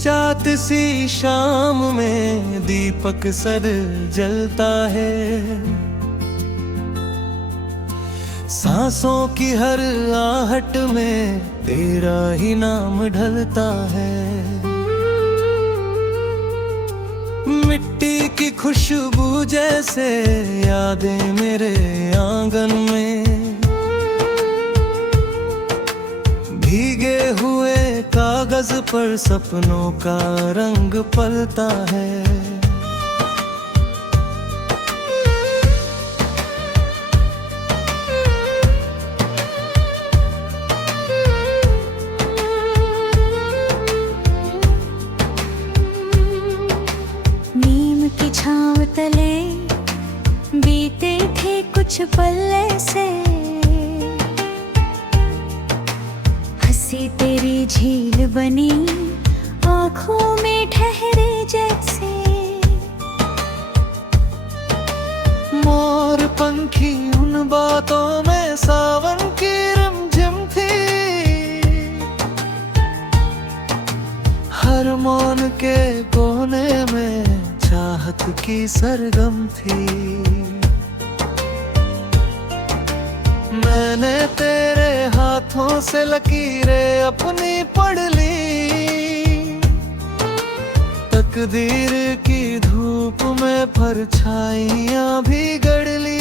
चाँद सी शाम में दीपक सर जलता है, सांसों की हर आहट में तेरा ही नाम ढलता है। मिट्टी की खुशबू जैसे यादें मेरे आंगन में, भीगे हुए कागज पर सपनों का रंग पलता है। नीम की छांव तले बीते थे कुछ पल ऐसे, हंसी तेरी झील बनी आँखों में ठहरे जैसे। मोर पंखी उन बातों में सावन की रिमझिम थी, हर मौन के कोने में चाहत की सरगम थी। मैंने तेरे हाथों से लकीरें अपनी पढ़ ली, तकदीर की धूप में परछाइयां भी गढ़ ली।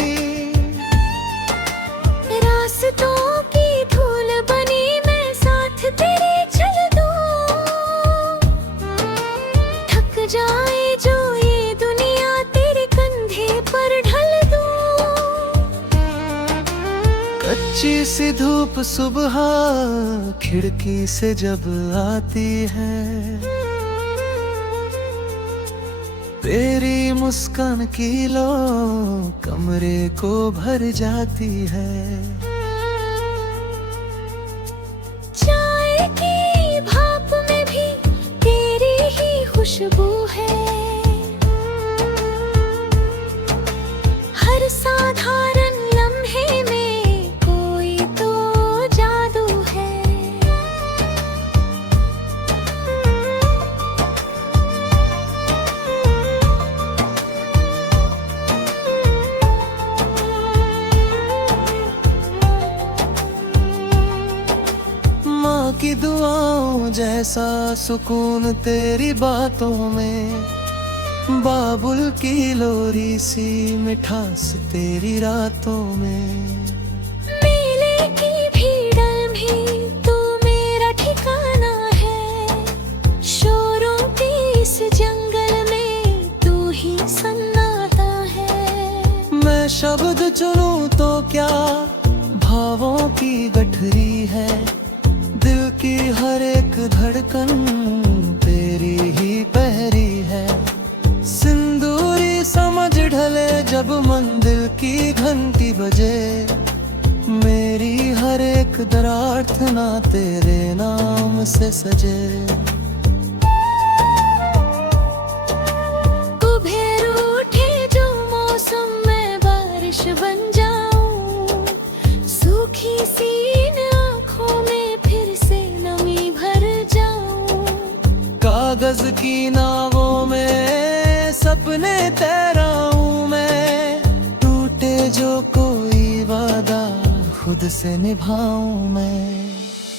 रास्तों की धूल बनी मैं साथ तेरे चल दूं, थक जाए जो ये दुनिया तेरे कंधे पर ढल दूं। कच्ची सी धूप सुबह खिड़की से जब आती है, तेरी मुस्कान की लो कमरे को भर जाती है। चाय की भाप में भी तेरी ही खुशबू है, हर साधारण लम्हे में कोई तो जादू है। माँ की दुआओं जैसा सुकून तेरी बातों में, बाबुल की लोरी सी मिठास तेरी रातों में। मेले की भीड़ में तू मेरा ठिकाना है, शोरों के इस जंगल में तू ही सन्नाटा है। मैं शब्द चुनूं तो क्या भावों की गठरी है, दिल की हर एक धड़कन तेरी ही पहरी है। सिंदूरी समझ ढले जब मंदिर की घंटी बजे, मेरी हर एक प्रार्थना तेरे नाम से सजे। कुबेर उठे जो मौसम में बारिश बन जाऊं, सूखी सी इन आँखों में फिर से नमी भर जाऊं। कागज की नावों में सपने तैराऊं मैं, टूटे जो कोई वादा खुद से निभाऊं मैं।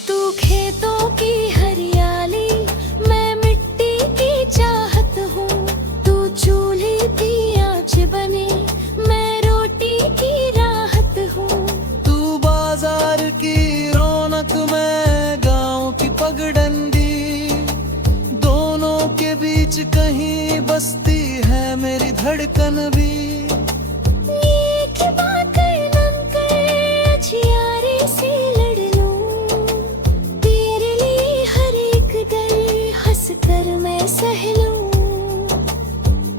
तू खेतों की हरियाली मैं मिट्टी की चाहत हूँ, तू चूल्हे की आँच बने मैं रोटी की राहत हूँ। तू बाजार की रौनक में गांव की पगडंडी, दोनों के बीच कहीं बसती है मेरी धड़कन भी। ये क्या बात नम कर अछियारे से लड़ लूं, तेरे लिए हर एक डर हंस कर मैं सह लूं।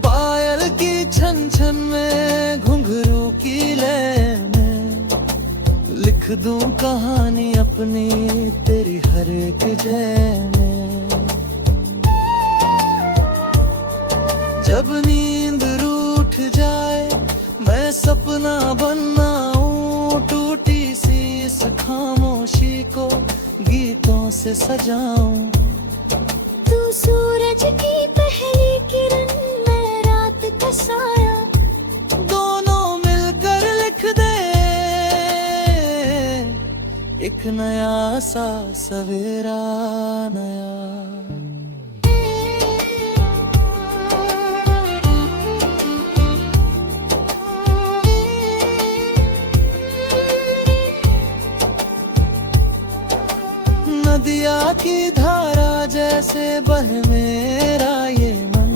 पायल की छन छन में घुंघरू की लय में लिख दूं कहानी अपनी तेरी हर एक जय में। जब नींद रूठ जाए मैं सपना बनाऊं, टूटी सी इस खामोशी को गीतों से सजाऊं। तू सूरज की पहली किरण, मैं रात का साया, दोनों मिलकर लिख दे एक नया सा सवेरा नया। नदिया की धारा जैसे बहे मेरा ये मन,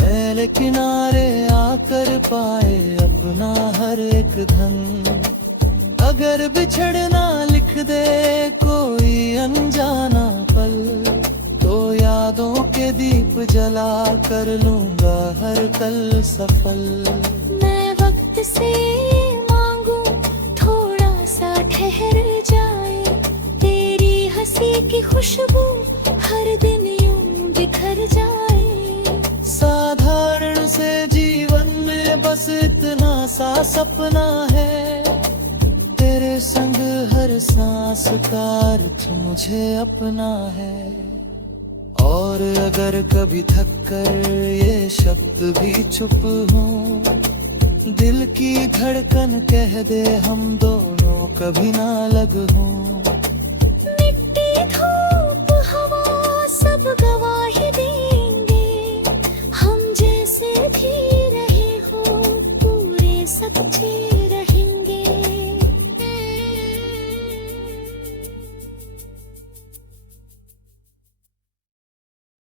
मेरे किनारे आकर पाए अपना हर एक धन। अगर बिछड़ना लिख दे कोई अनजाना पल, तो यादों के दीप जला कर लूंगा हर कल सफल। मैं वक्त से मांगू थोड़ा सा ठहर जाए, तेरी हंसी की खुशबू हर दिन यूं बिखर जाए। साधारण से जीवन में बस इतना सा सपना है, तेरे संग हर सांस का अर्थ मुझे अपना है। और अगर कभी थक कर ये शब्द भी चुप हो, दिल की धड़कन कह दे हम दोनों कभी ना अलग हो। मिट्टी धूप हवा सब गवाही देंगे, हम जैसे भी रहे हो पूरे सच्चे।